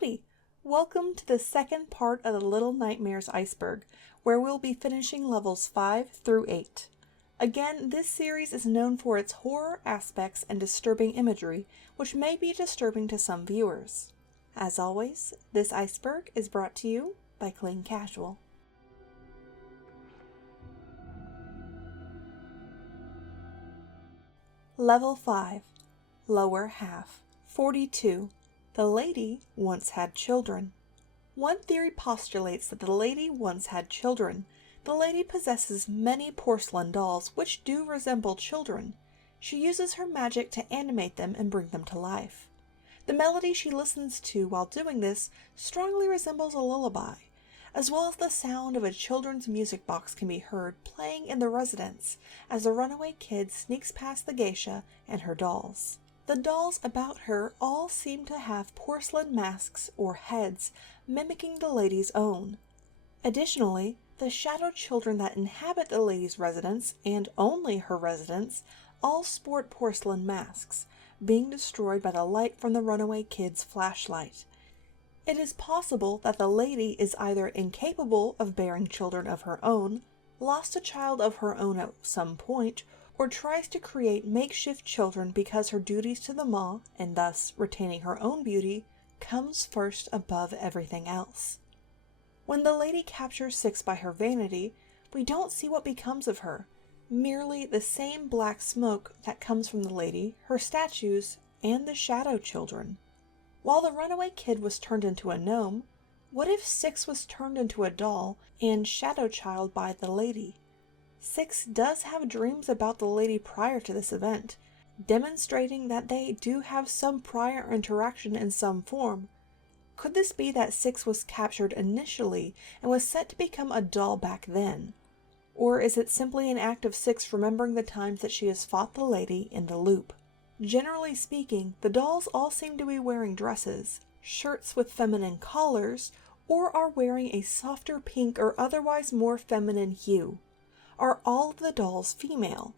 Howdy! Welcome to the second part of the Little Nightmares Iceberg, where we'll be finishing levels 5 through 8. Again, this series is known for its horror aspects and disturbing imagery, which may be disturbing to some viewers. As always, this iceberg is brought to you by Clean Casual. Level 5, Lower Half, 42. The lady once had children. One theory postulates that the lady once had children. The lady possesses many porcelain dolls which do resemble children. She uses her magic to animate them and bring them to life. The melody she listens to while doing this strongly resembles a lullaby, as well as the sound of a children's music box can be heard playing in the residence as the runaway kid sneaks past the geisha and her dolls. The dolls about her all seem to have porcelain masks or heads mimicking the lady's own. Additionally, the shadow children that inhabit the lady's residence, and only her residence, all sport porcelain masks, being destroyed by the light from the runaway kid's flashlight. It is possible that the lady is either incapable of bearing children of her own, lost a child of her own at some point, or tries to create makeshift children because her duties to the Ma, and thus retaining her own beauty, comes first above everything else. When the lady captures Six by her vanity, we don't see what becomes of her, merely the same black smoke that comes from the lady, her statues, and the shadow children. While the runaway kid was turned into a gnome, what if Six was turned into a doll and shadow child by the lady? Six does have dreams about the lady prior to this event, demonstrating that they do have some prior interaction in some form. Could this be that Six was captured initially and was set to become a doll back then? Or is it simply an act of Six remembering the times that she has fought the lady in the loop? Generally speaking, the dolls all seem to be wearing dresses, shirts with feminine collars, or are wearing a softer pink or otherwise more feminine hue. Are all of the dolls female?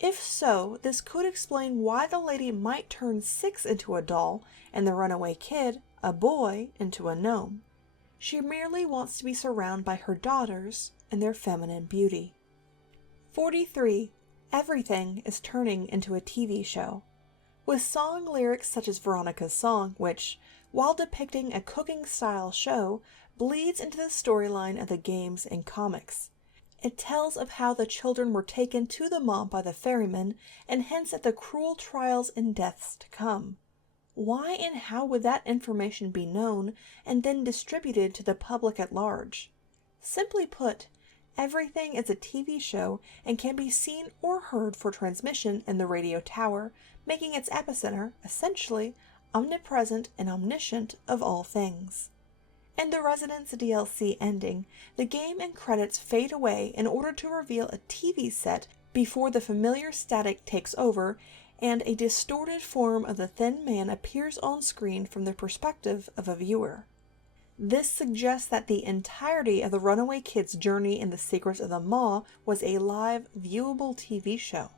If so, this could explain why the lady might turn Six into a doll and the runaway kid, a boy, into a gnome. She merely wants to be surrounded by her daughters and their feminine beauty. 43. Everything is turning into a TV show. With song lyrics such as Veronica's Song, which, while depicting a cooking-style show, bleeds into the storyline of the games and comics. It tells of how the children were taken to the Ma by the ferryman, and hence at the cruel trials and deaths to come. Why and how would that information be known and then distributed to the public at large? Simply put, everything is a TV show and can be seen or heard for transmission in the radio tower, making its epicenter, essentially, omnipresent and omniscient of all things. In the Residence DLC ending, the game and credits fade away in order to reveal a TV set before the familiar static takes over and a distorted form of the Thin Man appears on screen from the perspective of a viewer. This suggests that the entirety of the runaway kid's journey in the secrets of the Ma was a live, viewable TV show.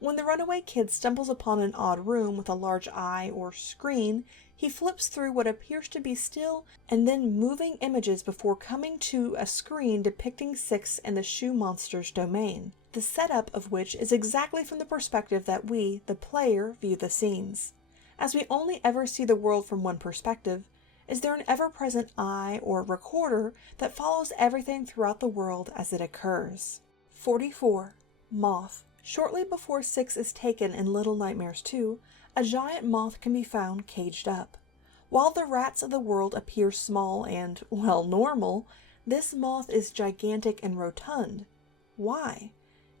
When the runaway kid stumbles upon an odd room with a large eye or screen, he flips through what appears to be still and then moving images before coming to a screen depicting Six and the Shoe Monster's domain, the setup of which is exactly from the perspective that we, the player, view the scenes. As we only ever see the world from one perspective, is there an ever-present eye or recorder that follows everything throughout the world as it occurs? 44. Moth. Shortly before Six is taken in Little Nightmares 2, a giant moth can be found caged up. While the rats of the world appear small and, well, normal, this moth is gigantic and rotund. Why?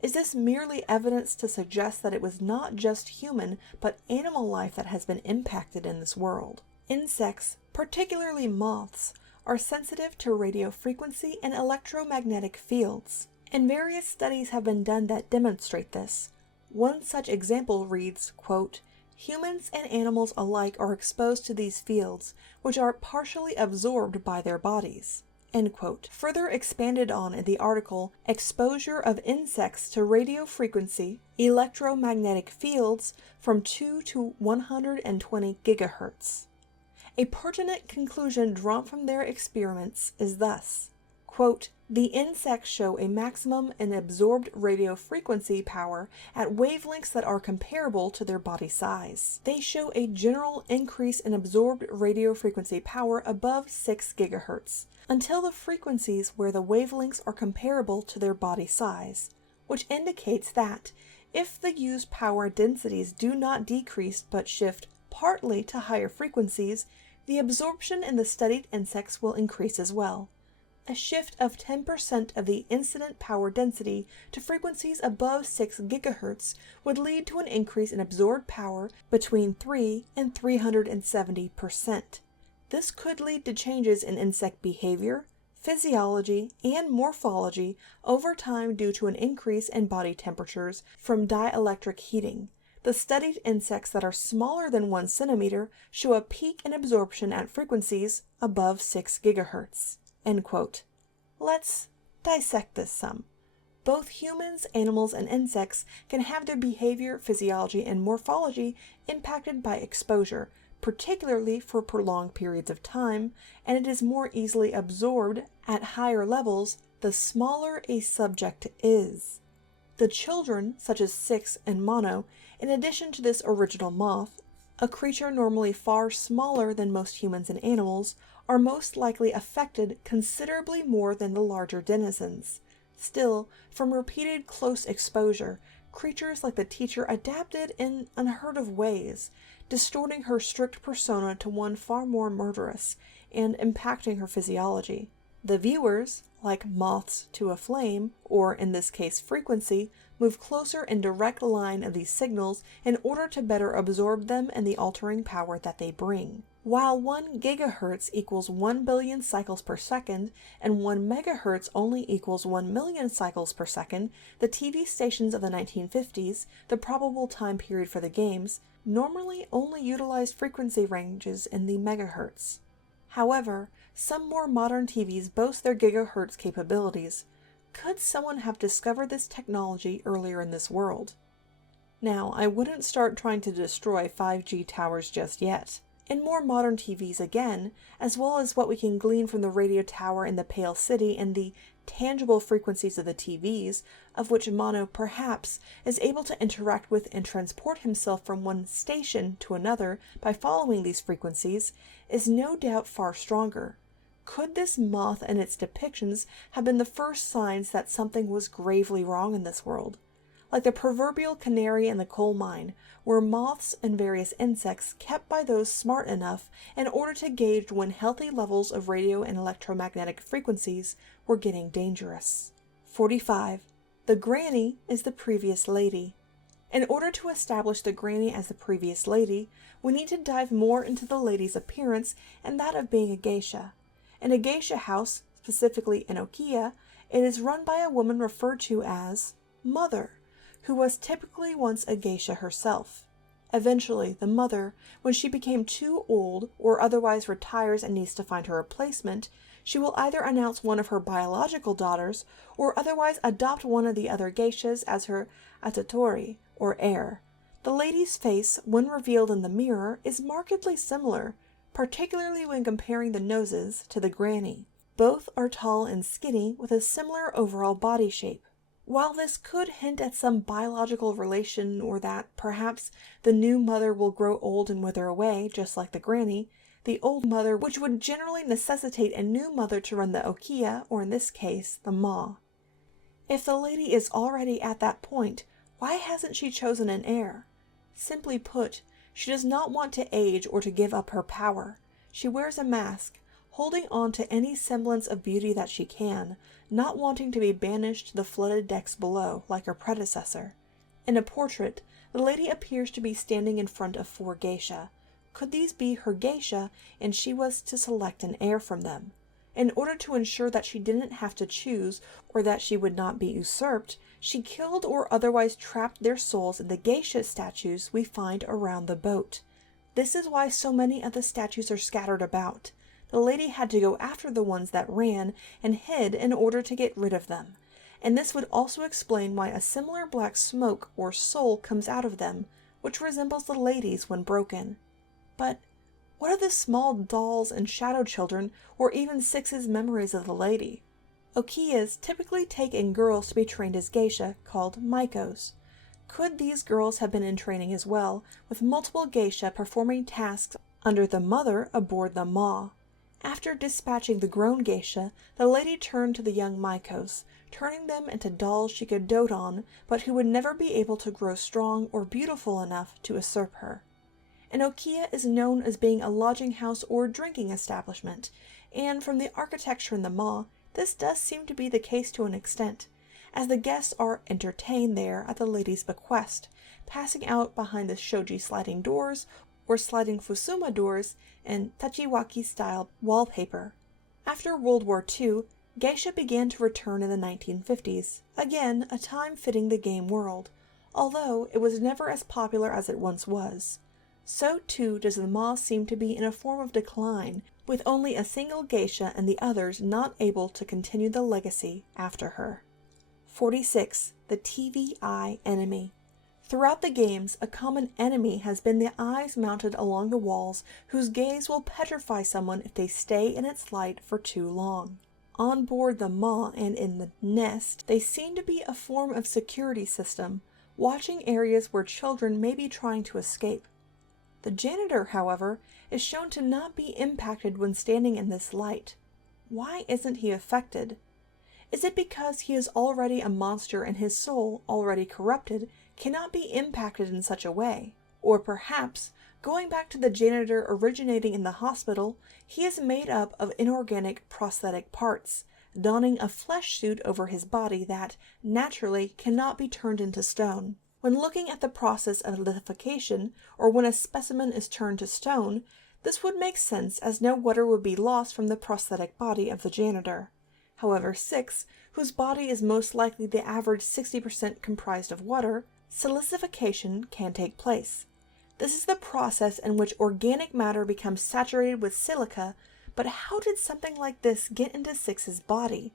Is this merely evidence to suggest that it was not just human but animal life that has been impacted in this world? Insects, particularly moths, are sensitive to radio frequency and electromagnetic fields, and various studies have been done that demonstrate this. One such example reads, quote, "Humans and animals alike are exposed to these fields, which are partially absorbed by their bodies." End quote. Further expanded on in the article, exposure of insects to radio frequency, electromagnetic fields from 2 to 120 gigahertz. A pertinent conclusion drawn from their experiments is thus, quote, "The insects show a maximum in absorbed radio frequency power at wavelengths that are comparable to their body size. They show a general increase in absorbed radio frequency power above 6 GHz, until the frequencies where the wavelengths are comparable to their body size, which indicates that, if the used power densities do not decrease but shift partly to higher frequencies, the absorption in the studied insects will increase as well. A shift of 10% of the incident power density to frequencies above 6 GHz would lead to an increase in absorbed power between 3 and 370%. This could lead to changes in insect behavior, physiology, and morphology over time due to an increase in body temperatures from dielectric heating. The studied insects that are smaller than 1 centimeter show a peak in absorption at frequencies above 6 GHz. End quote. Let's dissect this some. Both humans, animals, and insects can have their behavior, physiology, and morphology impacted by exposure, particularly for prolonged periods of time, and it is more easily absorbed at higher levels the smaller a subject is. The children, such as Six and Mono, in addition to this original moth, a creature normally far smaller than most humans and animals, are most likely affected considerably more than the larger denizens. Still, from repeated close exposure, creatures like the teacher adapted in unheard of ways, distorting her strict persona to one far more murderous, and impacting her physiology. The viewers, like moths to a flame, or in this case frequency, move closer in direct line of these signals in order to better absorb them and the altering power that they bring. While 1 GHz equals 1 billion cycles per second, and 1 MHz only equals 1 million cycles per second, the TV stations of the 1950s, the probable time period for the games, normally only utilized frequency ranges in the megahertz. However, some more modern TVs boast their gigahertz capabilities. Could someone have discovered this technology earlier in this world? Now, I wouldn't start trying to destroy 5G towers just yet. In more modern TVs again, as well as what we can glean from the radio tower in the Pale City and the tangible frequencies of the TVs, of which Mono perhaps is able to interact with and transport himself from one station to another by following these frequencies, is no doubt far stronger. Could this moth and its depictions have been the first signs that something was gravely wrong in this world? Like the proverbial canary in the coal mine, were moths and various insects kept by those smart enough in order to gauge when healthy levels of radio and electromagnetic frequencies were getting dangerous. 45. The granny is the previous lady. In order to establish the granny as the previous lady, we need to dive more into the lady's appearance and that of being a geisha. In a geisha house, specifically in Okiya, it is run by a woman referred to as Mother, who was typically once a geisha herself. Eventually, the mother, when she became too old or otherwise retires and needs to find her replacement, she will either announce one of her biological daughters or otherwise adopt one of the other geishas as her atatori, or heir. The lady's face, when revealed in the mirror, is markedly similar, particularly when comparing the noses to the granny. Both are tall and skinny with a similar overall body shape. While this could hint at some biological relation or that perhaps the new mother will grow old and wither away, just like the granny, the old mother, which would generally necessitate a new mother to run the Okiya, or in this case, the Ma. If the lady is already at that point, why hasn't she chosen an heir? Simply put, she does not want to age or to give up her power. She wears a mask, holding on to any semblance of beauty that she can, not wanting to be banished to the flooded decks below like her predecessor. In a portrait, the lady appears to be standing in front of 4 geisha. Could these be her geisha, and she was to select an heir from them? In order to ensure that she didn't have to choose, or that she would not be usurped, she killed or otherwise trapped their souls in the geisha statues we find around the boat. This is why so many of the statues are scattered about. The lady had to go after the ones that ran and hid in order to get rid of them, and this would also explain why a similar black smoke or soul comes out of them, which resembles the lady's when broken. But What are the small dolls and shadow children, or even Six's memories of the lady? Okiyas typically take in girls to be trained as geisha, called maikos. Could these girls have been in training as well, with multiple geisha performing tasks under the mother aboard the ma? After dispatching the grown geisha, the lady turned to the young maikos, turning them into dolls she could dote on, but who would never be able to grow strong or beautiful enough to usurp her. An okiya is known as being a lodging house or drinking establishment, and from the architecture in the ma, this does seem to be the case to an extent, as the guests are entertained there at the lady's bequest, passing out behind the shoji sliding doors or sliding fusuma doors and tachiwaki-style wallpaper. After World War II, geisha began to return in the 1950s, again a time fitting the game world, although it was never as popular as it once was. So too does the ma seem to be in a form of decline, with only a single geisha and the others not able to continue the legacy after her. 46. The TV eye enemy. Throughout the games, a common enemy has been the eyes mounted along the walls whose gaze will petrify someone if they stay in its light for too long. On board the ma and in the nest, they seem to be a form of security system, watching areas where children may be trying to escape. The janitor, however, is shown to not be impacted when standing in this light. Why isn't he affected? Is it because he is already a monster and his soul, already corrupted, cannot be impacted in such a way? Or perhaps, going back to the janitor originating in the hospital, he is made up of inorganic prosthetic parts, donning a flesh suit over his body that, naturally, cannot be turned into stone. When looking at the process of lithification, or when a specimen is turned to stone, this would make sense as no water would be lost from the prosthetic body of the janitor. However, Six, whose body is most likely the average 60% comprised of water, silicification can take place. This is the process in which organic matter becomes saturated with silica, but how did something like this get into Six's body?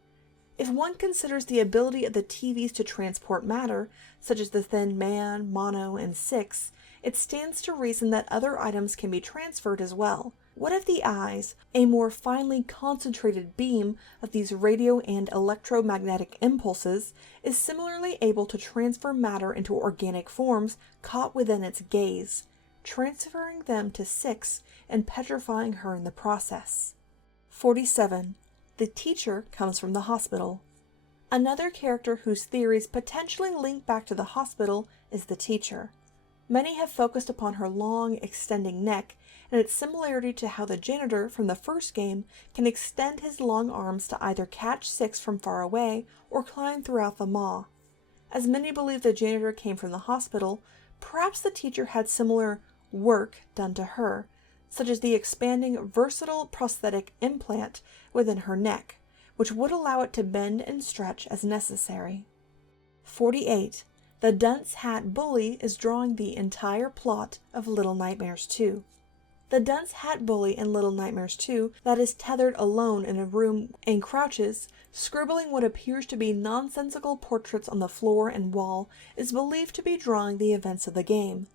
If one considers the ability of the TVs to transport matter, such as the Thin Man, Mono, and Six, it stands to reason that other items can be transferred as well. What if the eyes, a more finely concentrated beam of these radio and electromagnetic impulses, is similarly able to transfer matter into organic forms caught within its gaze, transferring them to Six and petrifying her in the process? 47. The teacher comes from the hospital. Another character whose theories potentially link back to the hospital is the teacher. Many have focused upon her long, extending neck and its similarity to how the janitor from the first game can extend his long arms to either catch Six from far away or climb throughout the maw. As many believe the janitor came from the hospital, perhaps the teacher had similar work done to her, such as the expanding versatile prosthetic implant within her neck, which would allow it to bend and stretch as necessary. 48. The dunce hat bully is drawing the entire plot of Little Nightmares 2. The dunce hat bully in Little Nightmares 2 that is tethered alone in a room and crouches, scribbling what appears to be nonsensical portraits on the floor and wall, is believed to be drawing the events of the game.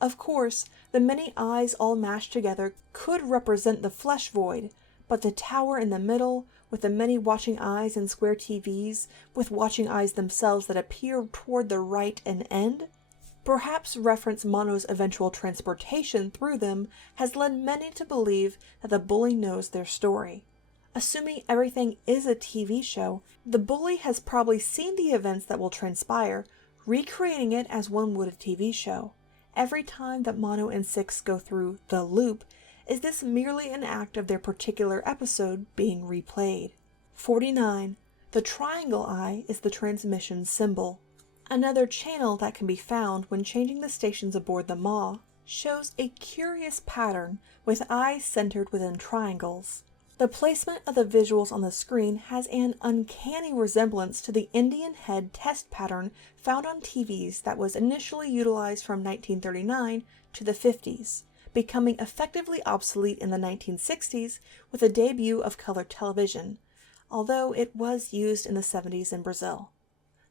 Of course, the many eyes all mashed together could represent the flesh void, but the tower in the middle, with the many watching eyes and square TVs, with watching eyes themselves that appear toward the right and end, perhaps reference Mono's eventual transportation through them, has led many to believe that the bully knows their story. Assuming everything is a TV show, the bully has probably seen the events that will transpire, recreating it as one would a TV show. Every time that Mono and Six go through the loop, is this merely an act of their particular episode being replayed? 49. The triangle eye is the transmission symbol. Another channel that can be found when changing the stations aboard the maw shows a curious pattern with eyes centered within triangles. The placement of the visuals on the screen has an uncanny resemblance to the Indian head test pattern found on TVs that was initially utilized from 1939 to the 50s, becoming effectively obsolete in the 1960s with the debut of color television, although it was used in the 70s in Brazil.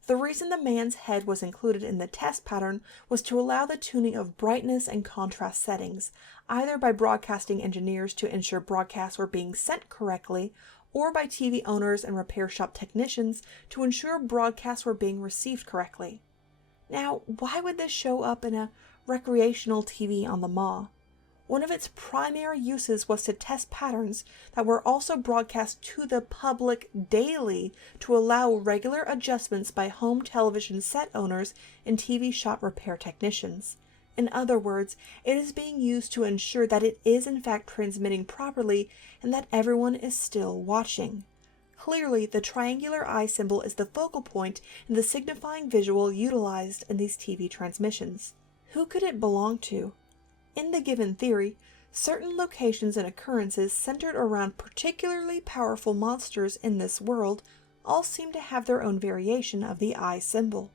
The reason the man's head was included in the test pattern was to allow the tuning of brightness and contrast settings, either by broadcasting engineers to ensure broadcasts were being sent correctly, or by TV owners and repair shop technicians to ensure broadcasts were being received correctly. Now, why would this show up in a recreational TV on the mall? One of its primary uses was to test patterns that were also broadcast to the public daily to allow regular adjustments by home television set owners and TV shop repair technicians. In other words, it is being used to ensure that it is in fact transmitting properly and that everyone is still watching. Clearly, the triangular eye symbol is the focal point and the signifying visual utilized in these TV transmissions. Who could it belong to? In the given theory, certain locations and occurrences centered around particularly powerful monsters in this world all seem to have their own variation of the eye symbol.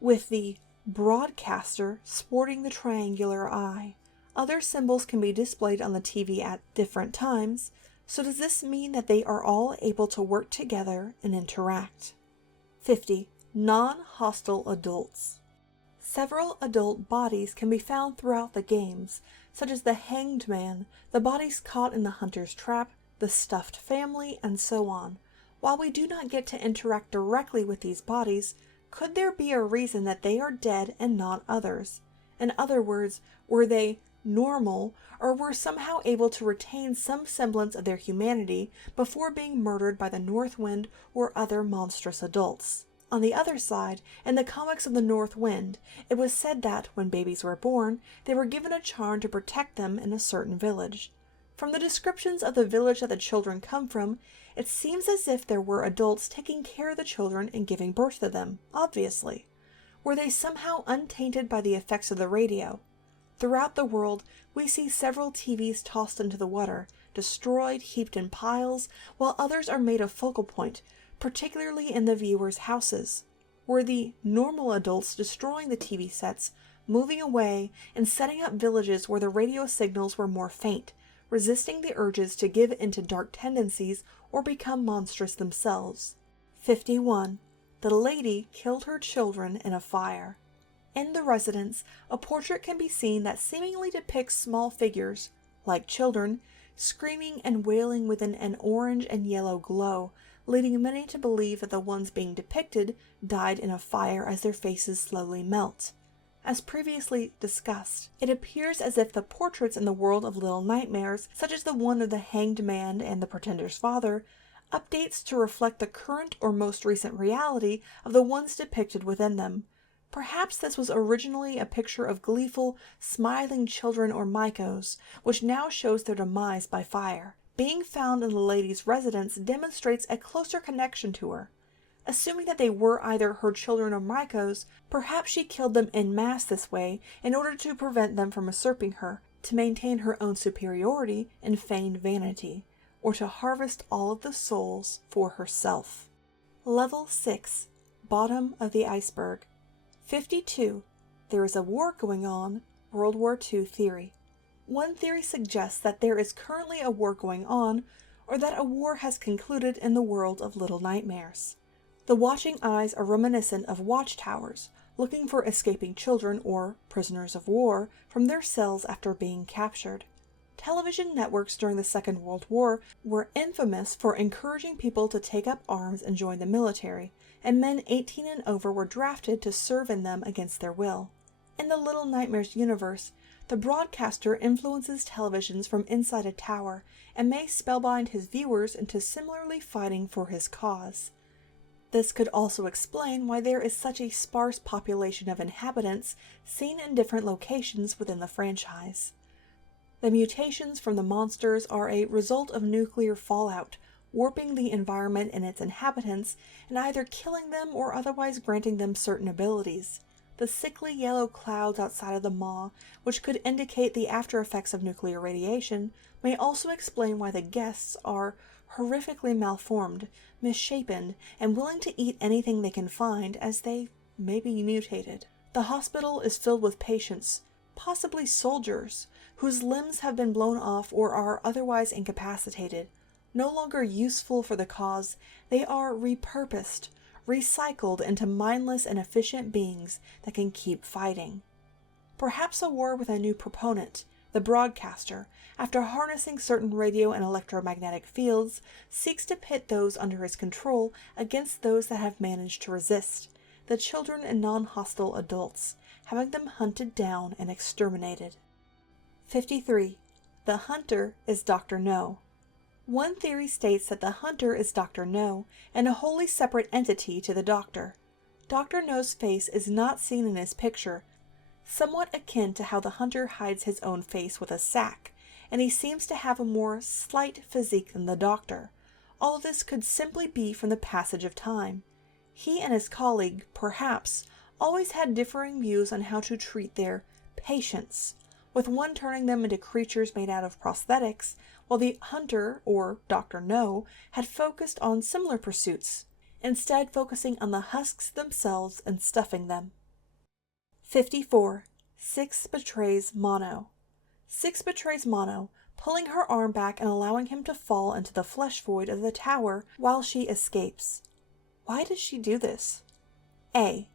With the broadcaster sporting the triangular eye, other symbols can be displayed on the TV at different times, so does this mean that they are all able to work together and interact? 50. Non-hostile adults. Several adult bodies can be found throughout the games, such as the Hanged Man, the bodies caught in the hunter's trap, the stuffed family, and so on. While we do not get to interact directly with these bodies, could there be a reason that they are dead and not others? In other words, were they normal, or were somehow able to retain some semblance of their humanity before being murdered by the North Wind or other monstrous adults? On the other side, in the comics of the North Wind, it was said that, when babies were born, they were given a charm to protect them in a certain village. From the descriptions of the village that the children come from, it seems as if there were adults taking care of the children and giving birth to them, obviously. Were they somehow untainted by the effects of the radio? Throughout the world, we see several TVs tossed into the water, destroyed, heaped in piles, while others are made a focal point, particularly in the viewers' houses. Were the normal adults destroying the TV sets, moving away, and setting up villages where the radio signals were more faint, resisting the urges to give into dark tendencies or become monstrous themselves? 51. The lady killed her children in a fire. In the residence, a portrait can be seen that seemingly depicts small figures, like children, screaming and wailing within an orange and yellow glow, leading many to believe that the ones being depicted died in a fire as their faces slowly melt. As previously discussed, it appears as if the portraits in the world of Little Nightmares, such as the one of the Hanged Man and the Pretender's father, updates to reflect the current or most recent reality of the ones depicted within them. Perhaps this was originally a picture of gleeful, smiling children or Mycos, which now shows their demise by fire. Being found in the lady's residence demonstrates a closer connection to her. Assuming that they were either her children or Mycos, perhaps she killed them en masse this way in order to prevent them from usurping her, to maintain her own superiority and feigned vanity, or to harvest all of the souls for herself. Level 6. Bottom of the iceberg. 52. There is a war going on. World War II theory. One theory suggests that there is currently a war going on, or that a war has concluded in the world of Little Nightmares. The watching eyes are reminiscent of watchtowers, looking for escaping children or prisoners of war from their cells after being captured. Television networks during the Second World War were infamous for encouraging people to take up arms and join the military, and men 18 and over were drafted to serve in them against their will. In the Little Nightmares universe, the broadcaster influences televisions from inside a tower and may spellbind his viewers into similarly fighting for his cause. This could also explain why there is such a sparse population of inhabitants seen in different locations within the franchise. The mutations from the monsters are a result of nuclear fallout, warping the environment and its inhabitants and either killing them or otherwise granting them certain abilities. The sickly yellow clouds outside of the maw, which could indicate the after effects of nuclear radiation, may also explain why the guests are horrifically malformed, misshapen, and willing to eat anything they can find as they may be mutated. The hospital is filled with patients, possibly soldiers, whose limbs have been blown off or are otherwise incapacitated. No longer useful for the cause, they are repurposed, recycled into mindless and efficient beings that can keep fighting. Perhaps a war with a new proponent, the broadcaster, after harnessing certain radio and electromagnetic fields, seeks to pit those under his control against those that have managed to resist, the children and non-hostile adults, having them hunted down and exterminated. 53. The hunter is Dr. No. One theory states that the hunter is Dr. No, and a wholly separate entity to the doctor. Dr. No's face is not seen in his picture, somewhat akin to how the hunter hides his own face with a sack, and he seems to have a more slight physique than the doctor. All of this could simply be from the passage of time. He and his colleague, perhaps, always had differing views on how to treat their patients, with one turning them into creatures made out of prosthetics, while the hunter, or Dr. No, had focused on similar pursuits, instead focusing on the husks themselves and stuffing them. 54. Six betrays Mono. Six betrays Mono, pulling her arm back and allowing him to fall into the flesh void of the tower while she escapes. Why does she do this? A.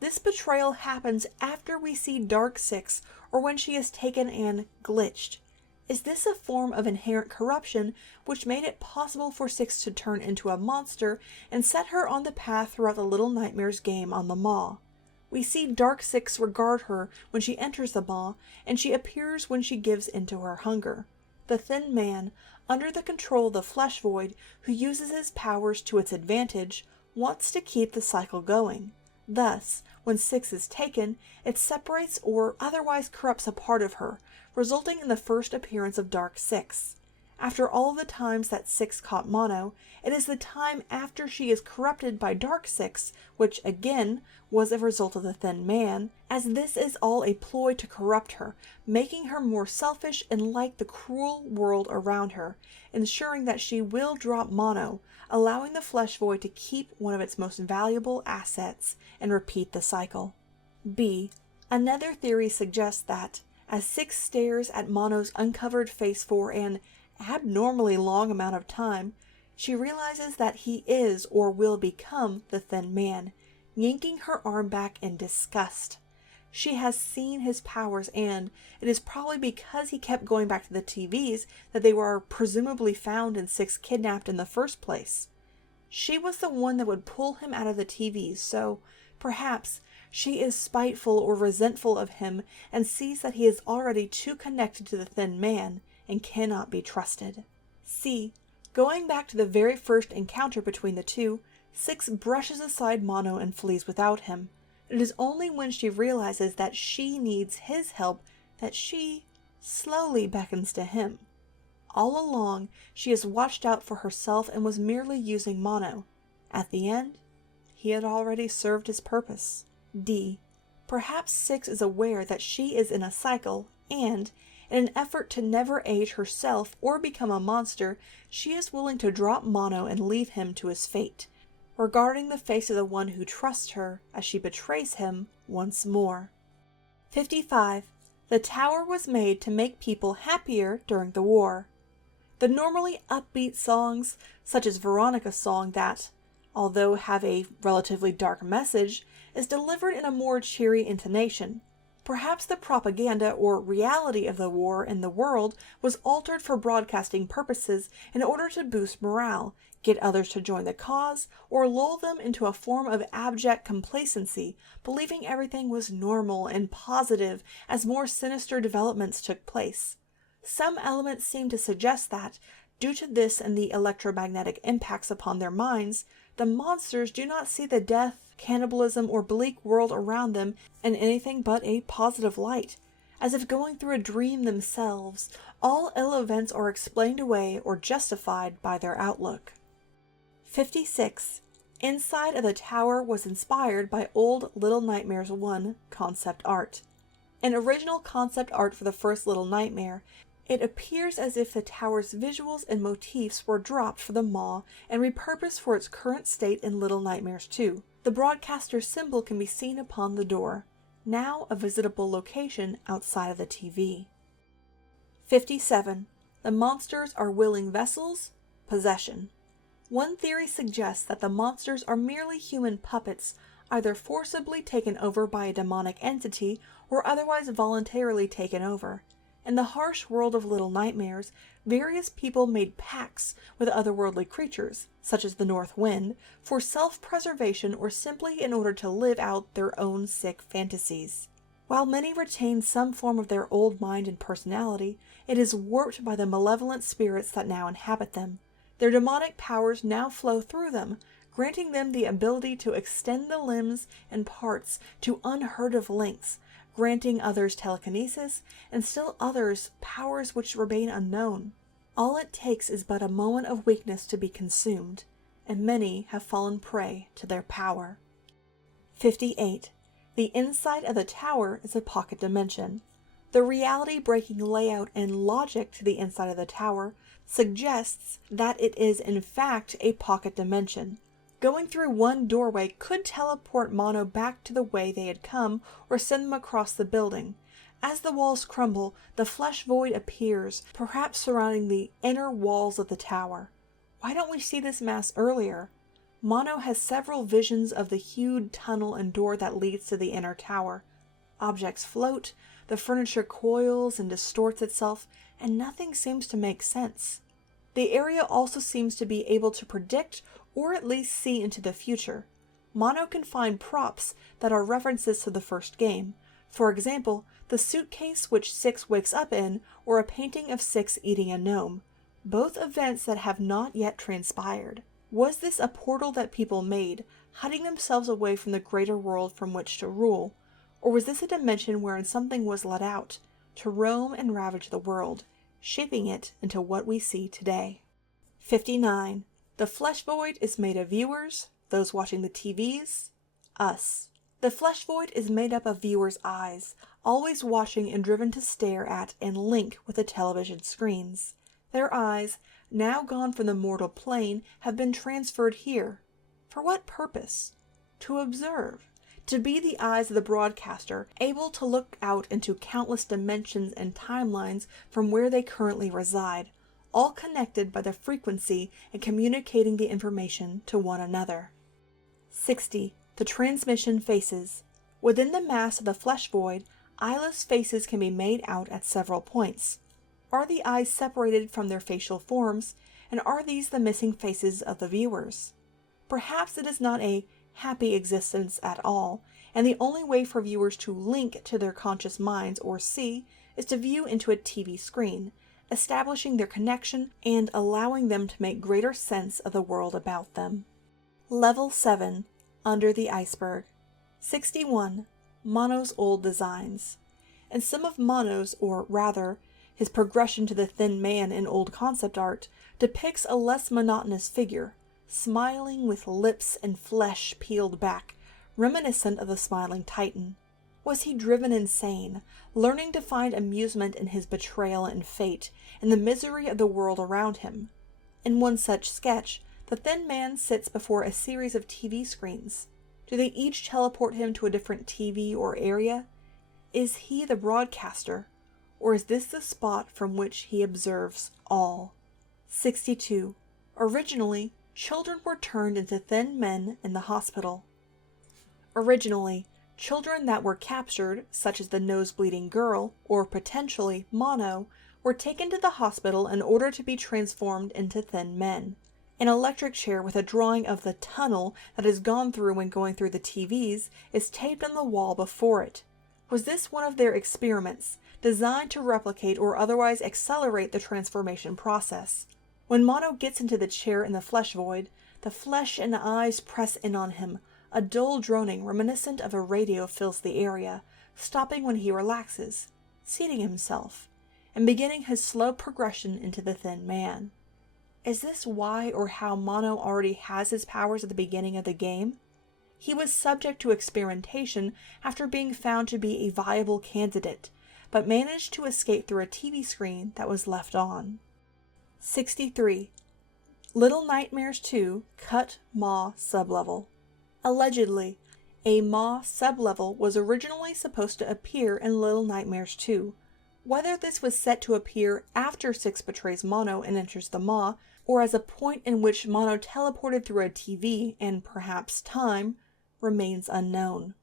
This betrayal happens after we see Dark Six or when she is taken and glitched. Is this a form of inherent corruption which made it possible for Six to turn into a monster and set her on the path throughout the Little Nightmares game on the Maw? We see Dark Six regard her when she enters the Maw, and she appears when she gives into her hunger. The Thin Man, under the control of the Flesh Void, who uses his powers to its advantage, wants to keep the cycle going. Thus, when Six is taken, it separates or otherwise corrupts a part of her, resulting in the first appearance of Dark Six. After all the times that Six caught Mono, it is the time after she is corrupted by Dark Six, which, again, was a result of the Thin Man, as this is all a ploy to corrupt her, making her more selfish and like the cruel world around her, ensuring that she will drop Mono, allowing the Flesh Void to keep one of its most valuable assets, and repeat the cycle. B. Another theory suggests that, as Six stares at Mono's uncovered face for an abnormally long amount of time, she realizes that he is or will become the Thin Man, yanking her arm back in disgust. She has seen his powers, and it is probably because he kept going back to the TVs that they were presumably found and Six kidnapped in the first place. She was the one that would pull him out of the TVs, so perhaps she is spiteful or resentful of him and sees that he is already too connected to the Thin Man and cannot be trusted. C. Going back to the very first encounter between the two, Six brushes aside Mono and flees without him. It is only when she realizes that she needs his help that she slowly beckons to him. All along, she has watched out for herself and was merely using Mono. At the end, he had already served his purpose. D. Perhaps Six is aware that she is in a cycle and, in an effort to never age herself or become a monster, she is willing to drop Mono and leave him to his fate, regarding the face of the one who trusts her as she betrays him once more. 55. The tower was made to make people happier during the war. The normally upbeat songs, such as Veronica's song that, although have a relatively dark message, is delivered in a more cheery intonation. Perhaps the propaganda or reality of the war in the world was altered for broadcasting purposes in order to boost morale, get others to join the cause, or lull them into a form of abject complacency, believing everything was normal and positive as more sinister developments took place. Some elements seem to suggest that, due to this and the electromagnetic impacts upon their minds, the monsters do not see the death, cannibalism, or bleak world around them in anything but a positive light. As if going through a dream themselves, all ill events are explained away or justified by their outlook. 56. Inside of the tower was inspired by old Little Nightmares 1 concept art. An original concept art for the first Little Nightmare, it appears as if the tower's visuals and motifs were dropped for the Maw and repurposed for its current state in Little Nightmares 2. The broadcaster symbol can be seen upon the door, now a visitable location outside of the TV. 57. The monsters are willing vessels, possession. One theory suggests that the monsters are merely human puppets, either forcibly taken over by a demonic entity or otherwise voluntarily taken over. In the harsh world of Little Nightmares, various people made pacts with otherworldly creatures, such as the North Wind, for self-preservation or simply in order to live out their own sick fantasies. While many retain some form of their old mind and personality, it is warped by the malevolent spirits that now inhabit them. Their demonic powers now flow through them, granting them the ability to extend the limbs and parts to unheard of lengths, granting others telekinesis, and still others powers which remain unknown. All it takes is but a moment of weakness to be consumed, and many have fallen prey to their power. 58. The inside of the tower is a pocket dimension. The reality-breaking layout and logic to the inside of the tower suggests that it is in fact a pocket dimension. Going through one doorway could teleport Mono back to the way they had come or send them across the building. As the walls crumble, the flesh void appears, perhaps surrounding the inner walls of the tower. Why don't we see this mass earlier? Mono has several visions of the huge tunnel and door that leads to the inner tower. Objects float, the furniture coils and distorts itself, and nothing seems to make sense. The area also seems to be able to predict or at least see into the future. Mono can find props that are references to the first game. For example, the suitcase which Six wakes up in, or a painting of Six eating a gnome. Both events that have not yet transpired. Was this a portal that people made, hiding themselves away from the greater world from which to rule? Or was this a dimension wherein something was let out, to roam and ravage the world, shaping it into what we see today? 59. The flesh void is made of viewers, those watching the TVs, us. The flesh void is made up of viewers' eyes, always watching and driven to stare at and link with the television screens. Their eyes, now gone from the mortal plane, have been transferred here. For what purpose? To observe. To be the eyes of the broadcaster, able to look out into countless dimensions and timelines from where they currently reside, all connected by the frequency and communicating the information to one another. 60. The transmission faces. Within the mass of the flesh void, eyeless faces can be made out at several points. Are the eyes separated from their facial forms, and are these the missing faces of the viewers? Perhaps it is not a happy existence at all, and the only way for viewers to link to their conscious minds or see is to view into a TV screen, establishing their connection and allowing them to make greater sense of the world about them. Level 7. Under the Iceberg. 61. Mono's old designs. And some of Mono's, or rather, his progression to the thin man in old concept art, depicts a less monotonous figure, smiling with lips and flesh peeled back, reminiscent of the smiling Titan. Was he driven insane, learning to find amusement in his betrayal and fate, and the misery of the world around him? In one such sketch, the thin man sits before a series of TV screens. Do they each teleport him to a different TV or area? Is he the broadcaster, or is this the spot from which he observes all? 62. Originally, children were turned into thin men in the hospital. Originally, children that were captured, such as the nose-bleeding girl, or potentially Mono, were taken to the hospital in order to be transformed into thin men. An electric chair with a drawing of the tunnel that is gone through when going through the TVs is taped on the wall before it. Was this one of their experiments, designed to replicate or otherwise accelerate the transformation process? When Mono gets into the chair in the flesh void, the flesh and eyes press in on him. A dull droning reminiscent of a radio fills the area, stopping when he relaxes, seating himself, and beginning his slow progression into the thin man. Is this why or how Mono already has his powers at the beginning of the game? He was subject to experimentation after being found to be a viable candidate, but managed to escape through a TV screen that was left on. 63. Little Nightmares 2 Cut Maw Sublevel. Allegedly, a Maw sublevel was originally supposed to appear in Little Nightmares 2. Whether this was set to appear after Six betrays Mono and enters the Maw, or as a point in which Mono teleported through a TV and perhaps time, remains unknown.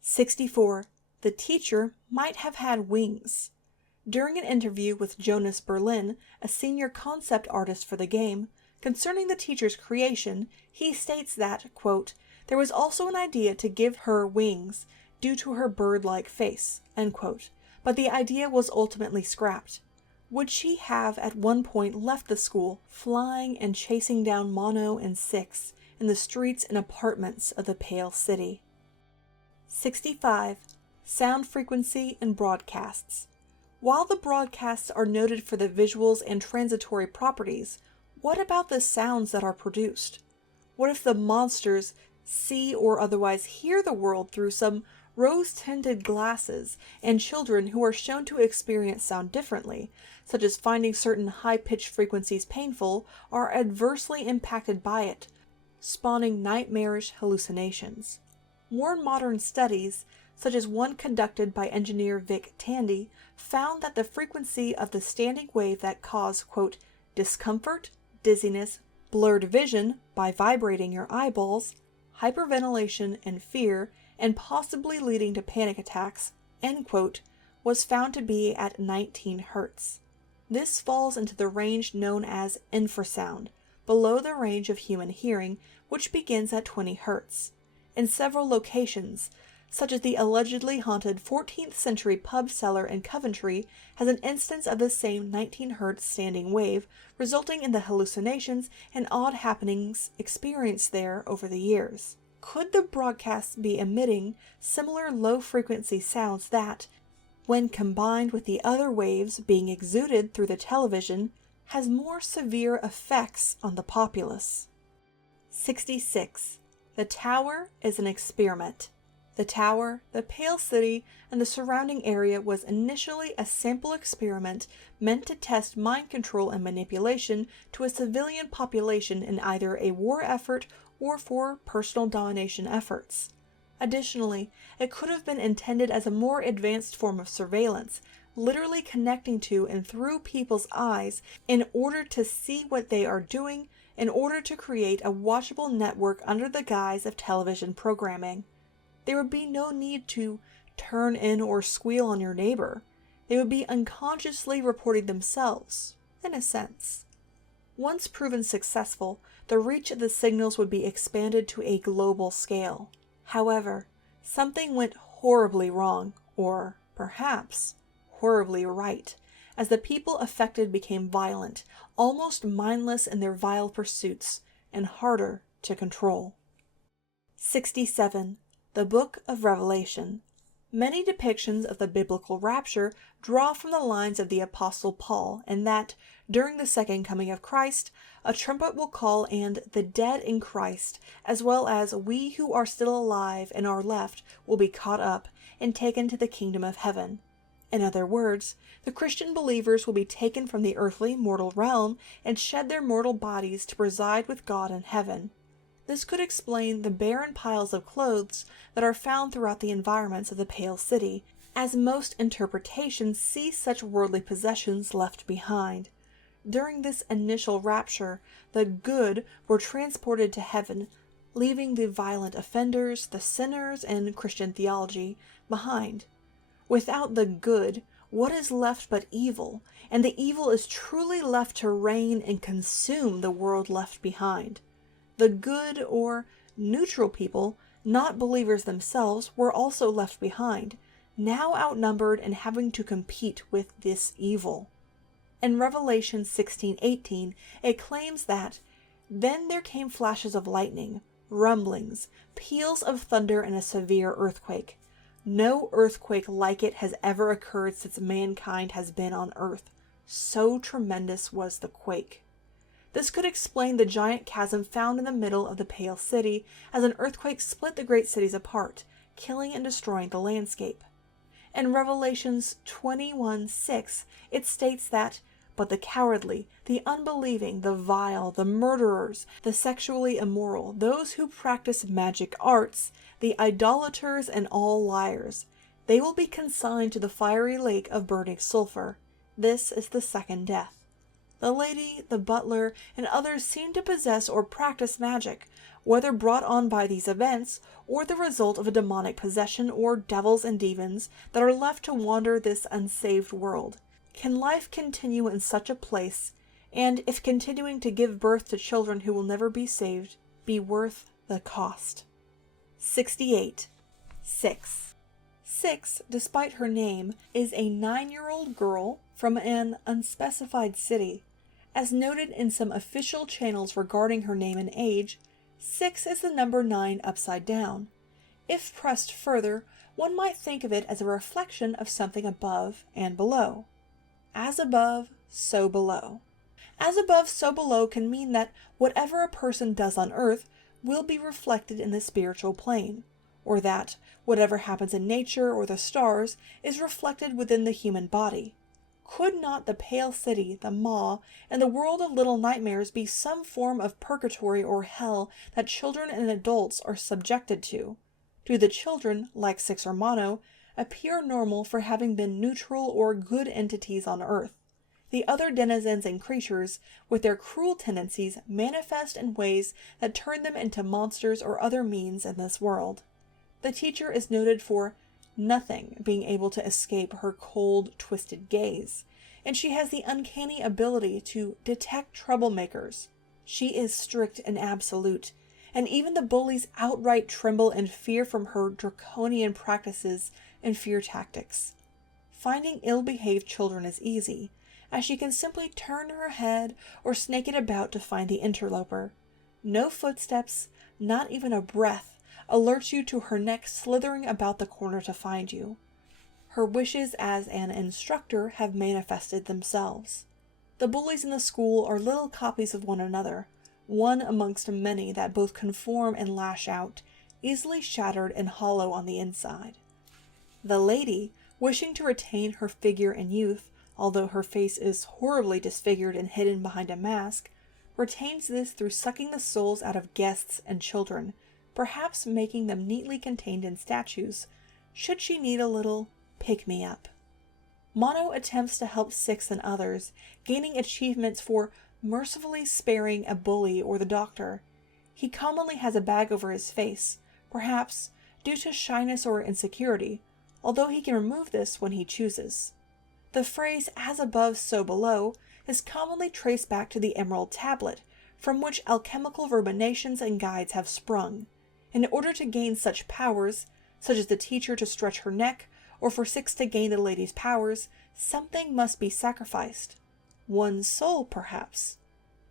64. The teacher might have had wings. During an interview with Jonas Berlin, a senior concept artist for the game, concerning the teacher's creation, he states that, quote, there was also an idea to give her wings due to her bird-like face, end quote, but the idea was ultimately scrapped. Would she have at one point left the school, flying and chasing down Mono and Six in the streets and apartments of the Pale City? 65. Sound frequency and broadcasts. While the broadcasts are noted for the visuals and transitory properties, what about the sounds that are produced? What if the monsters see or otherwise hear the world through some rose-tinted glasses, and children who are shown to experience sound differently, such as finding certain high-pitched frequencies painful, are adversely impacted by it, spawning nightmarish hallucinations? More modern studies, such as one conducted by engineer Vic Tandy, found that the frequency of the standing wave that caused, quote, discomfort, dizziness, blurred vision by vibrating your eyeballs, hyperventilation and fear, and possibly leading to panic attacks, end quote, was found to be at 19 Hz. This falls into the range known as infrasound, below the range of human hearing, which begins at 20 Hz. In several locations, such as the allegedly haunted 14th century pub cellar in Coventry, has an instance of the same 19 Hz standing wave, resulting in the hallucinations and odd happenings experienced there over the years. Could the broadcasts be emitting similar low-frequency sounds that, when combined with the other waves being exuded through the television, has more severe effects on the populace? 66. The tower is an experiment. The tower, the Pale City, and the surrounding area was initially a sample experiment meant to test mind control and manipulation to a civilian population in either a war effort or for personal domination efforts. Additionally, it could have been intended as a more advanced form of surveillance, literally connecting to and through people's eyes in order to see what they are doing, in order to create a watchable network under the guise of television programming. There would be no need to turn in or squeal on your neighbor. They would be unconsciously reporting themselves, in a sense. Once proven successful, the reach of the signals would be expanded to a global scale. However, something went horribly wrong, or perhaps horribly right, as the people affected became violent, almost mindless in their vile pursuits, and harder to control. 67. The Book of Revelation. Many depictions of the biblical rapture draw from the lines of the Apostle Paul, and that, during the second coming of Christ, a trumpet will call, and the dead in Christ, as well as we who are still alive and are left, will be caught up and taken to the kingdom of heaven. In other words, the Christian believers will be taken from the earthly mortal realm and shed their mortal bodies to preside with God in heaven. This could explain the barren piles of clothes that are found throughout the environments of the Pale City, as most interpretations see such worldly possessions left behind. During this initial rapture, the good were transported to heaven, leaving the violent offenders, the sinners, and Christian theology behind. Without the good, what is left but evil, and the evil is truly left to reign and consume the world left behind. The good or neutral people, not believers themselves, were also left behind, now outnumbered and having to compete with this evil. In Revelation 16:18, it claims that, "Then there came flashes of lightning, rumblings, peals of thunder, and a severe earthquake. No earthquake like it has ever occurred since mankind has been on earth. So tremendous was the quake." This could explain the giant chasm found in the middle of the Pale City, as an earthquake split the great cities apart, killing and destroying the landscape. In Revelations 21:6, it states that, "But the cowardly, the unbelieving, the vile, the murderers, the sexually immoral, those who practice magic arts, the idolaters, and all liars, they will be consigned to the fiery lake of burning sulfur. This is the second death." The lady, the butler, and others seem to possess or practice magic, whether brought on by these events or the result of a demonic possession or devils and demons that are left to wander this unsaved world. Can life continue in such a place, and if continuing to give birth to children who will never be saved, be worth the cost? 68. 6. 6, despite her name, is a 9-year-old girl from an unspecified city. As noted in some official channels regarding her name and age, 6 is the number 9 upside down. If pressed further, one might think of it as a reflection of something above and below. As above, so below. As above, so below can mean that whatever a person does on earth will be reflected in the spiritual plane, or that whatever happens in nature or the stars is reflected within the human body. Could not the pale city, the maw, and the world of Little Nightmares be some form of purgatory or hell that children and adults are subjected to? Do the children, like 6 or Mono, appear normal for having been neutral or good entities on earth? The other denizens and creatures, with their cruel tendencies, manifest in ways that turn them into monsters or other means in this world. The teacher is noted for nothing being able to escape her cold, twisted gaze, and she has the uncanny ability to detect troublemakers. She is strict and absolute, and even the bullies outright tremble in fear from her draconian practices and fear tactics. Finding ill-behaved children is easy, as she can simply turn her head or snake it about to find the interloper. No footsteps, not even a breath, alerts you to her neck slithering about the corner to find you. Her wishes as an instructor have manifested themselves. The bullies in the school are little copies of one another, one amongst many that both conform and lash out, easily shattered and hollow on the inside. The lady, wishing to retain her figure and youth, although her face is horribly disfigured and hidden behind a mask, retains this through sucking the souls out of guests and children, perhaps making them neatly contained in statues, should she need a little pick-me-up. Mono attempts to help 6 and others, gaining achievements for mercifully sparing a bully or the doctor. He commonly has a bag over his face, perhaps due to shyness or insecurity, although he can remove this when he chooses. The phrase "as above, so below" is commonly traced back to the Emerald Tablet, from which alchemical ruminations and guides have sprung. In order to gain such powers, such as the teacher to stretch her neck, or for 6 to gain the lady's powers, something must be sacrificed. One's soul, perhaps.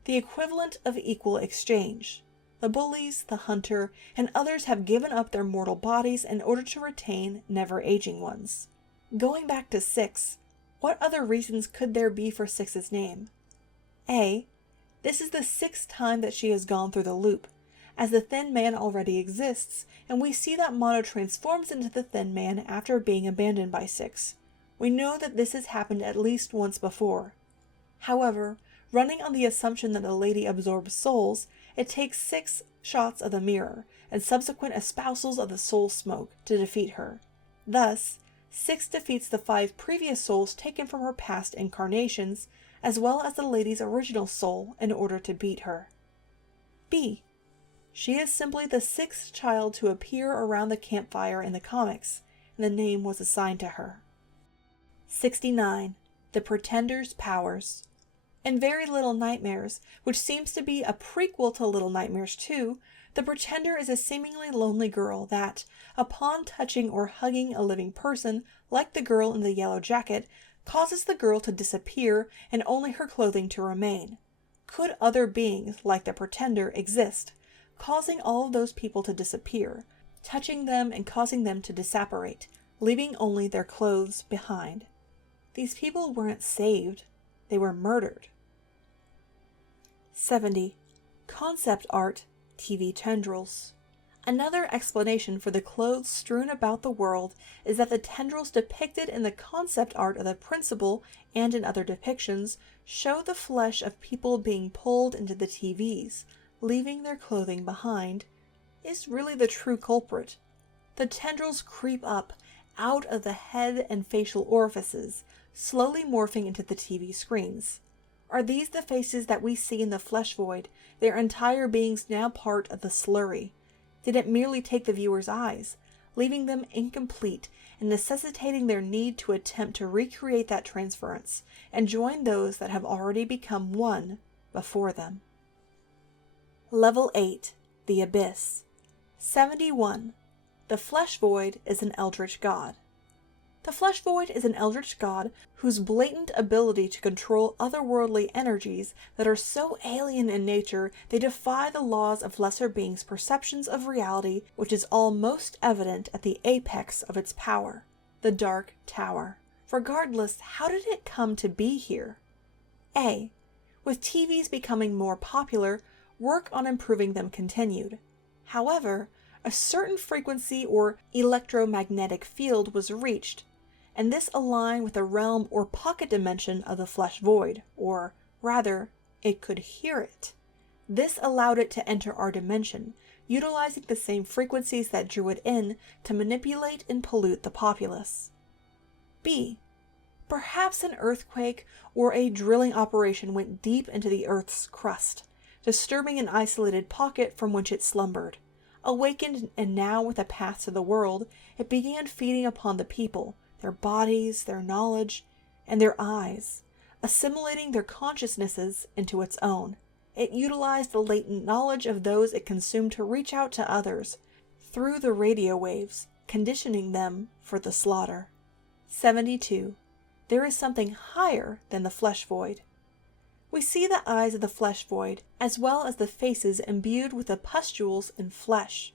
The equivalent of equal exchange. The bullies, the hunter, and others have given up their mortal bodies in order to retain never-aging ones. Going back to 6, what other reasons could there be for 6's name? A. This is the 6th time that she has gone through the loop, as the Thin Man already exists, and we see that Mono transforms into the Thin Man after being abandoned by 6. We know that this has happened at least once before. However, running on the assumption that the lady absorbs souls, it takes 6 shots of the mirror, and subsequent espousals of the soul smoke, to defeat her. Thus, 6 defeats the 5 previous souls taken from her past incarnations, as well as the lady's original soul, in order to beat her. B. She is simply the 6th child to appear around the campfire in the comics, and the name was assigned to her. 69. The Pretender's Powers. In Very Little Nightmares, which seems to be a prequel to Little Nightmares 2, the Pretender is a seemingly lonely girl that, upon touching or hugging a living person, like the girl in the yellow jacket, causes the girl to disappear and only her clothing to remain. Could other beings, like the Pretender, exist, causing all of those people to disappear, touching them and causing them to disapparate, leaving only their clothes behind? These people weren't saved, they were murdered. 70. Concept art, TV tendrils. Another explanation for the clothes strewn about the world is that the tendrils depicted in the concept art of the principal and in other depictions show the flesh of people being pulled into the TVs, leaving their clothing behind, is really the true culprit. The tendrils creep up out of the head and facial orifices, slowly morphing into the TV screens. Are these the faces that we see in the flesh void, their entire beings now part of the slurry? Did it merely take the viewer's eyes, leaving them incomplete and necessitating their need to attempt to recreate that transference and join those that have already become one before them? Level 8, The Abyss. 71. The flesh void is an eldritch god. The flesh void is an eldritch god whose blatant ability to control otherworldly energies that are so alien in nature they defy the laws of lesser beings' perceptions of reality, which is all most evident at the apex of its power, the Dark Tower. Regardless, how did it come to be here? A. With TVs becoming more popular, work on improving them continued. However, a certain frequency or electromagnetic field was reached, and this aligned with the realm or pocket dimension of the flesh void, or rather, it could hear it. This allowed it to enter our dimension, utilizing the same frequencies that drew it in to manipulate and pollute the populace. B. Perhaps an earthquake or a drilling operation went deep into the Earth's crust, disturbing an isolated pocket from which it slumbered. Awakened and now with a path to the world, it began feeding upon the people, their bodies, their knowledge, and their eyes, assimilating their consciousnesses into its own. It utilized the latent knowledge of those it consumed to reach out to others through the radio waves, conditioning them for the slaughter. 72. There is something higher than the flesh void. We see the eyes of the flesh void, as well as the faces imbued with the pustules and flesh.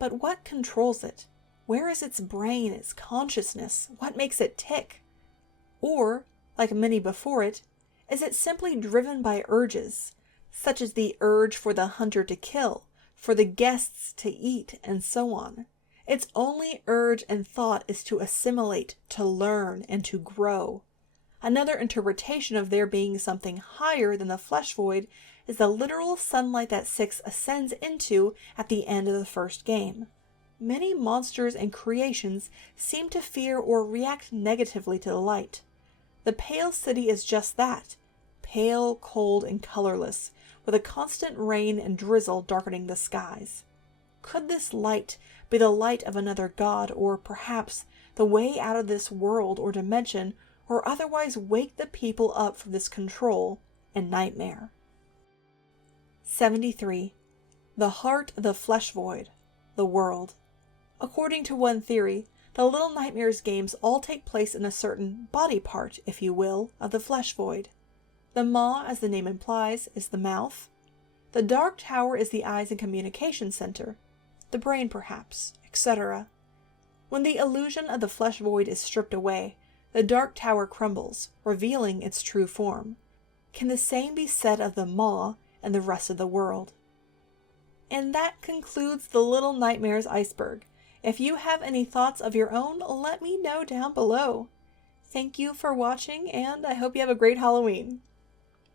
But what controls it? Where is its brain, its consciousness? What makes it tick? Or, like many before it, is it simply driven by urges, such as the urge for the hunter to kill, for the guests to eat, and so on? Its only urge and thought is to assimilate, to learn, and to grow. Another interpretation of there being something higher than the flesh void is the literal sunlight that Six ascends into at the end of the first game. Many monsters and creations seem to fear or react negatively to the light. The Pale City is just that, pale, cold, and colorless, with a constant rain and drizzle darkening the skies. Could this light be the light of another god, or perhaps the way out of this world or dimension, or otherwise wake the people up from this control and nightmare? 73. The heart of the flesh void, the world. According to one theory, the Little Nightmares games all take place in a certain body part, if you will, of the flesh void. The maw, as the name implies, is the mouth. The Dark Tower is the eyes and communication center, the brain perhaps, etc. When the illusion of the flesh void is stripped away, the Dark Tower crumbles, revealing its true form. Can the same be said of the maw and the rest of the world? And that concludes the Little Nightmares Iceberg. If you have any thoughts of your own, let me know down below. Thank you for watching, and I hope you have a great Halloween.